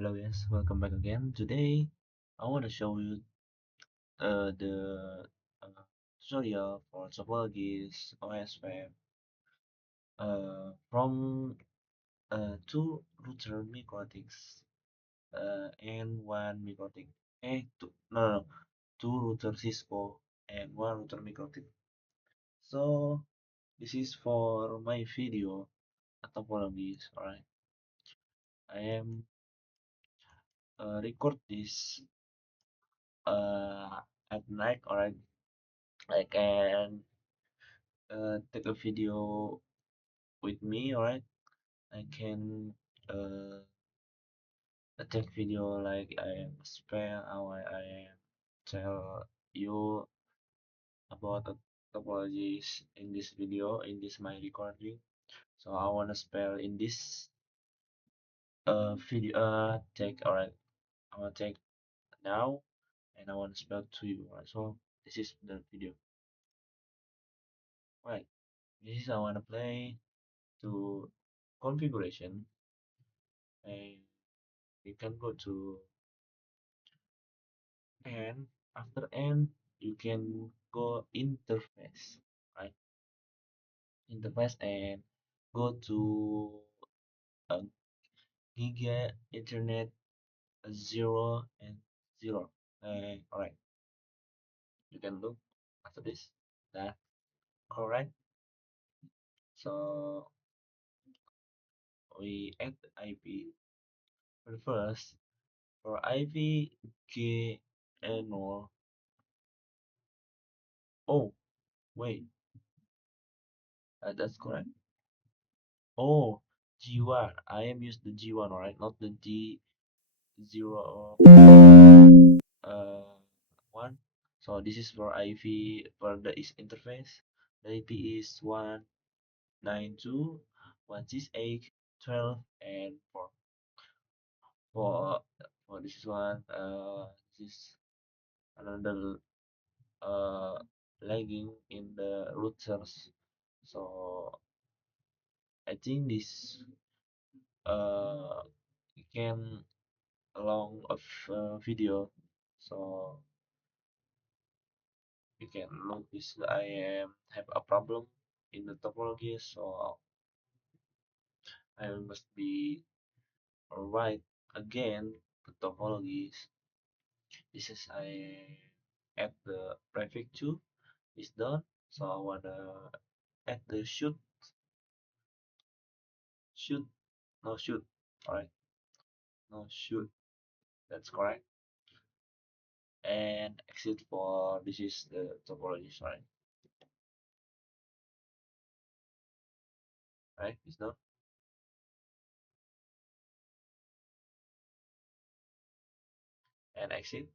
Hello guys, welcome back again. Today I want to show you the tutorial for topologies OSPF from two router MikroTiks and one MikroTik. No, two router Cisco and one router MikroTik. So this is for my video topologies. Alright, I am record this at night. Alright, I can take a video with me. Alright, I can uh take video like I am spell how I am tell you about the topologies in this video, in this my recording. So I wanna spell in this video take. Alright, I wanna take now and I wanna spell to you. Alright, so this is the video. Right, this is I wanna play to configuration, and you can go to and after n you can go interface, right? Interface and go to uh, giga internet 0 and 0. And all right, you can look after this. That correct. So we add the IP. But first for IP G and more. Oh wait, that's correct. Oh, G1. I am used the G1, alright, not the G0 uh one. So this is for IP for the is interface. The IP is 192.168.12 and 4. For this is one this is another lagging in the routers. So I think this uh can long of video, so you can look this. I have a problem in the topology, so I must be right again the topologies. This is I add the prefix 2 is done, so I wanna add the shoot no shoot. All right, no shoot, that's correct. And exit for this is the topology, right? Right, it's done. And exit.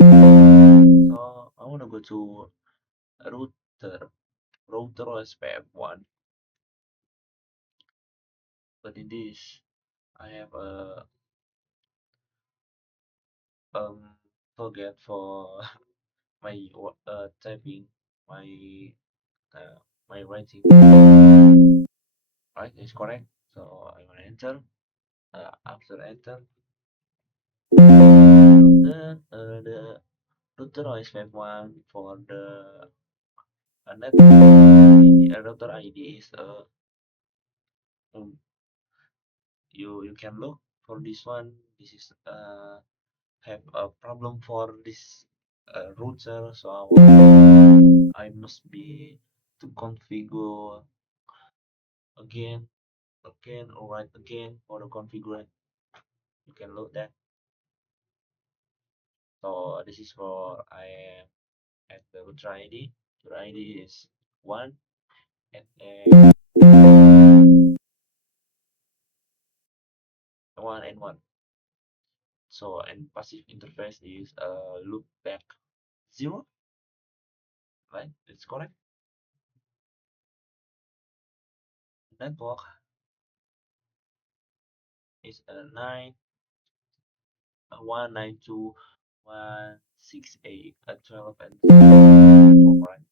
So I want to go to router, router OSPF 1, but in this I have a um forget for my typing, my uh, my writing. Right, it's correct. So I want to enter. After enter, the router OSPF 1 for the net router ID is um, you can look for this one. This is have a problem for this router, so I must be to configure again, or write again for the configure. You can load that. So this is for I am at the router ID. Router ID is 1 and 1 and 1. So and passive interface is loop back 0, right? It's correct. Network is 9 192.168 12 and 4, right?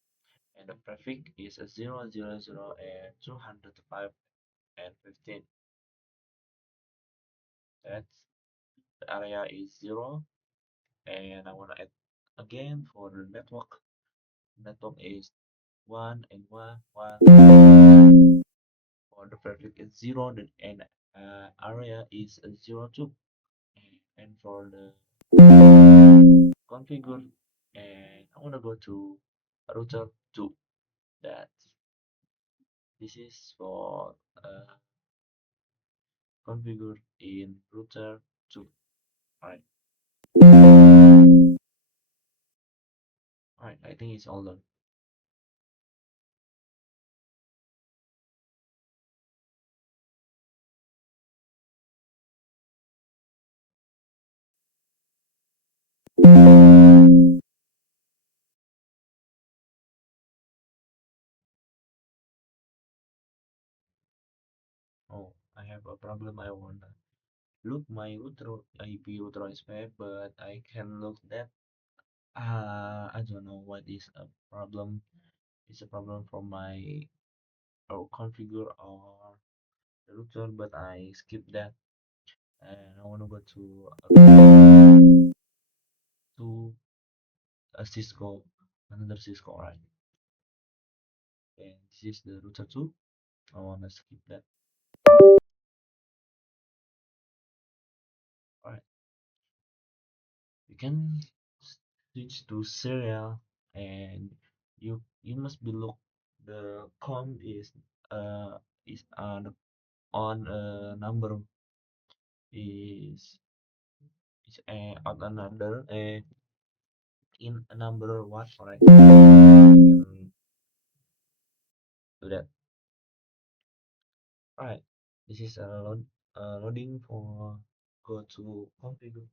And the prefix is 000 and 205 and 15. That's the area is 0, and I want to add again for the network. Network is 1 and 1 1. For the traffic is 0, and area is 0 2. And for the configure, and I want to go to router 2. That this is for configure in router 2. Alright, alright, I think it's all done. Oh, I have a problem. I wanna look my router IP router OSPF, but I can look that. I don't know what is a problem. It's a problem from my configure or the router, but I skip that, and I wanna go to a Cisco, another Cisco, right? And this is the router 2. I wanna skip that. Alright, you can switch to serial, and you must be look the com is on a number is on another in a number what, right? We can do that. Alright, this is a loading for go to configure,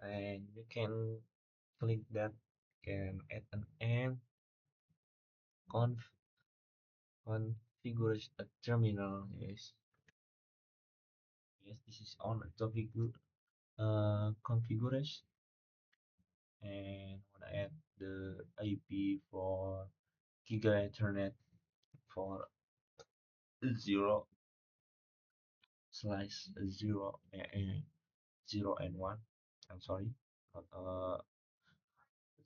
and you can click that, can add an end conf configure a terminal. Yes, this is on configure configuration, and wanna add the IP for giga ethernet for 0 slash 0 and 0 and 1. I'm sorry, not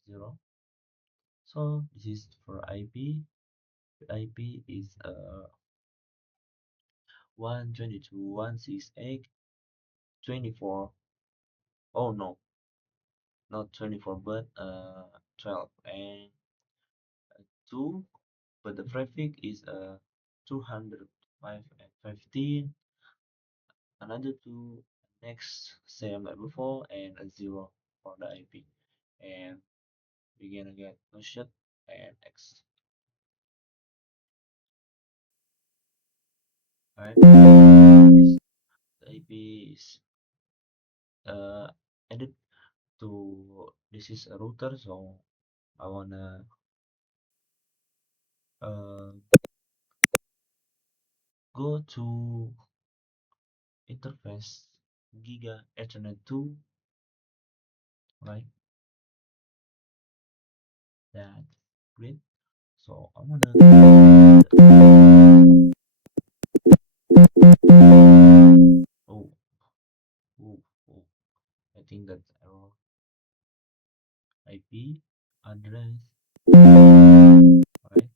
0. So this is for IP. The IP is 122.168.24. Oh no, not 24, but 12 and 2. But the traffic is 205 and 15. Another 2 next, same like before, and a 0 for the IP. And we're gonna get no shot and X. Alright, this the IP is uh, added to this is a router, so I wanna uh, go to interface giga ethernet 2, right? That's great. So I wanna oh, oh, oh, I think that's error. IP address, right?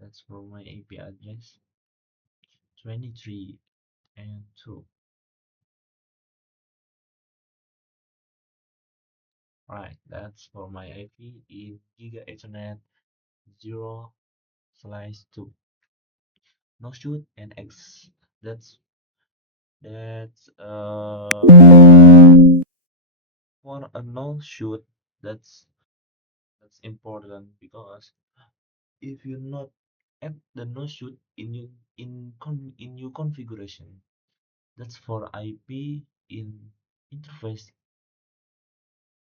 That's for my IP address 23 and 2. Right, that's for my IP in Giga Ethernet 0 slash 2. No shoot and X. That's for a no shoot. That's important, because if you not add the no shoot in your configuration, that's for IP in interface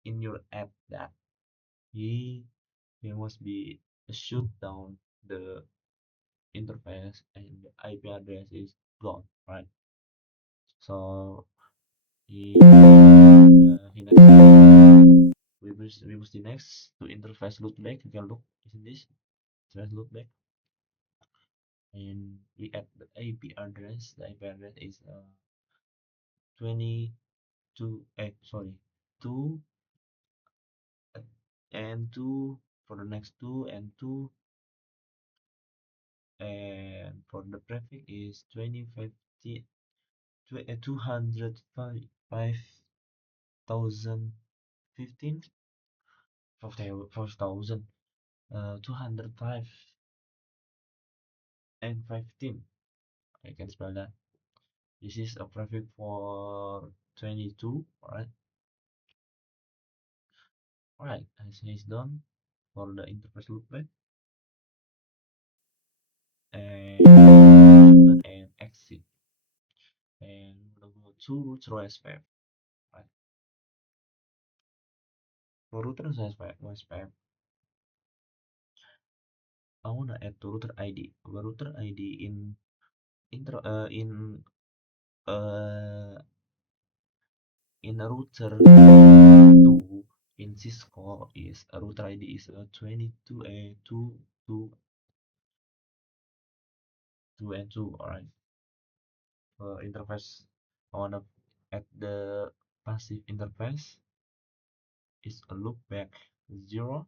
in your app, that he there must be a shoot down the interface and the IP address is gone, right? So he next we must the next to interface loopback. You can look, isn't this interface loopback, and we add the IP address. The IP address is 22 sorry 2 and 2 for the next 2 and 2, and for the prefix is 2050 205,015 5,000 205 and 15. I can spell that. This is a prefix for 22. Alright, as it's done for the interface loopback, and exit, and we'll go to router OSPF. Right, for router OSPF, I wanna add to router ID. The router ID uh in a router 2 in Cisco is a router ID is 22 2 2 2 and 2. Alright, interface I wanna add the passive interface is a loopback 0,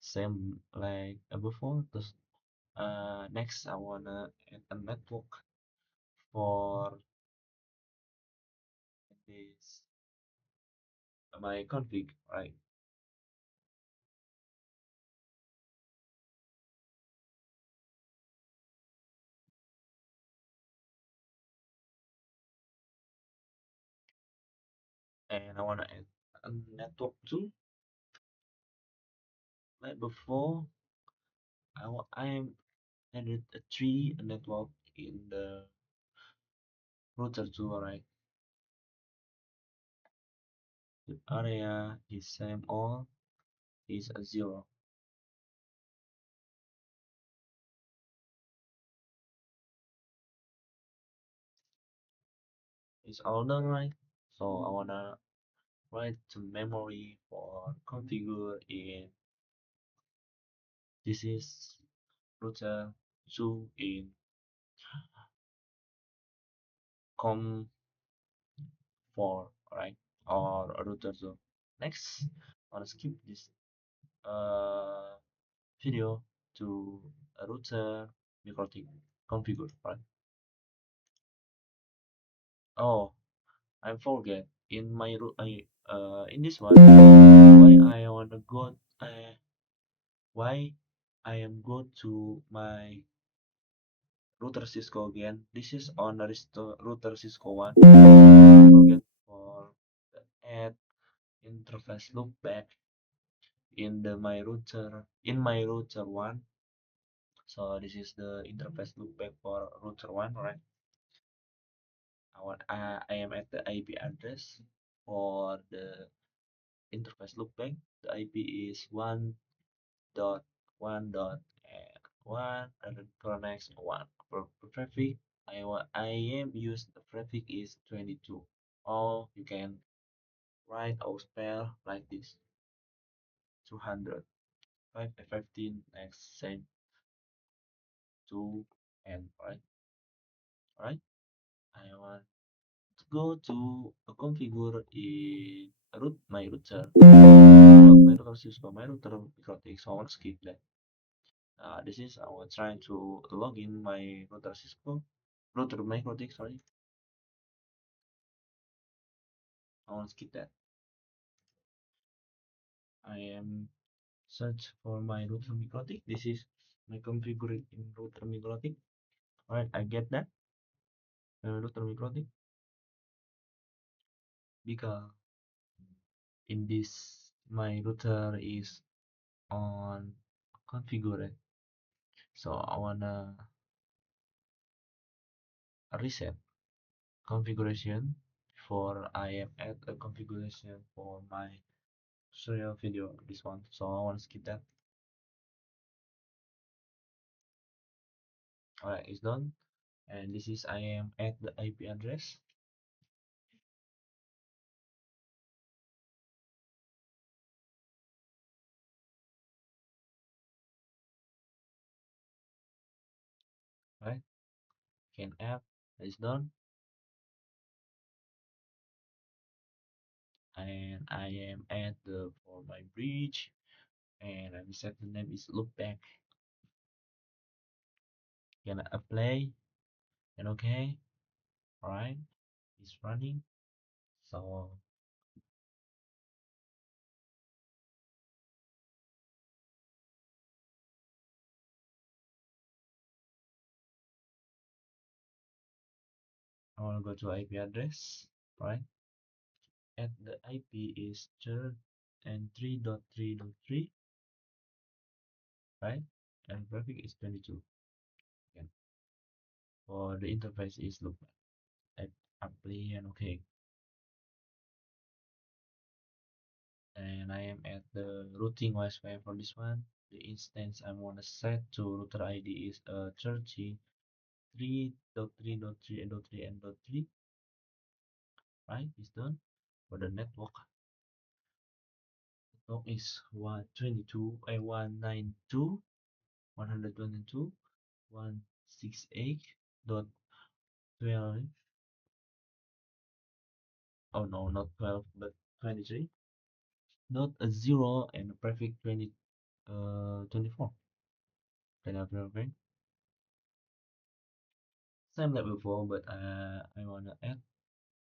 same like before. Next I wanna add a network for this my config, right? And I wanna add a network too. Like before, I am added a tree network in the router too, right? The area is same all is a 0. It's all done, right? So I wanna write to memory for configure in this is router 2 in com 4, right? Or a router 2. Next, I wanna skip this uh video to a router MikroTik configure, right? Oh, I forget in my root in this one why I wanna go why I am go to my router Cisco again. This is on the router Cisco one. Forget for the add interface loopback in my router one. So this is the interface loopback for router one, right? I am at the IP address for the interface loopback. The IP is 1.1.1 and for next one. For prefix, I am use the prefix is 22. Or you can write or spell like this: 200 15 next same 2 and right. I want to go to a configure in my router. My router Cisco, my router MikroTik, so I want to skip that. This is I was trying to log in my router Cisco, router MikroTik, sorry. I want to skip that. I am search for my router MikroTik. This is my configured in router MikroTik. Alright, I get that. Router MikroTik because in this my router is on configured, so I wanna reset configuration for I am at a configuration for my tutorial video, this one, so I want to skip that. Alright, it's done, and this is I am at the IP address. right? Can add is done, and I am at the for my bridge, and I set the name is loopback. Can I apply and okay, alright, it's running. So I want to go to IP address, right? At the IP is third and 3.3.3, right? And graphic is 22. Again, for the interface is loopback. I apply and okay. And I am at the routing OSPF for this one. The instance I want to set to router ID is 33.3.3.3 and dot 3, right? It's done. For the network is 122 192 122 168 dot 12. Oh no, not 12 but 23 dot 0 and prefix 24. Can I have your okay? Same like before, but I wanna add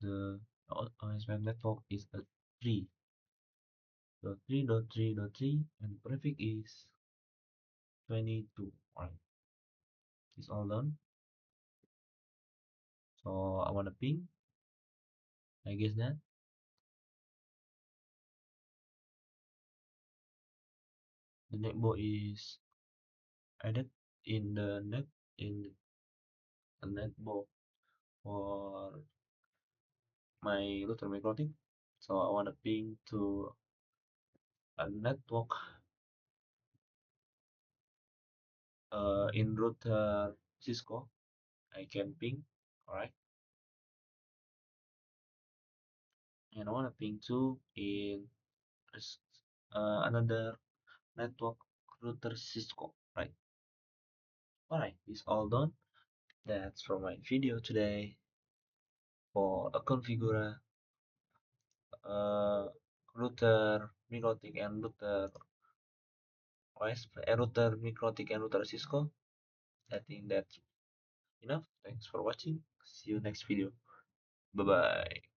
the OSPF network is a 3 dot 3 dot 3 dot 3 and prefix is 22. Right, it's all done. So I want to ping. I guess that the network is added in the net in the network for my router MikroTik. So I want to ping to a network in router Cisco. I can ping, alright, and I want to ping to in another network router Cisco, right? Alright, it's all done. That's from my video today for a configure uh, router MikroTik and router MikroTik and router Cisco. I think that's enough. Thanks for watching. See you next video. Bye bye.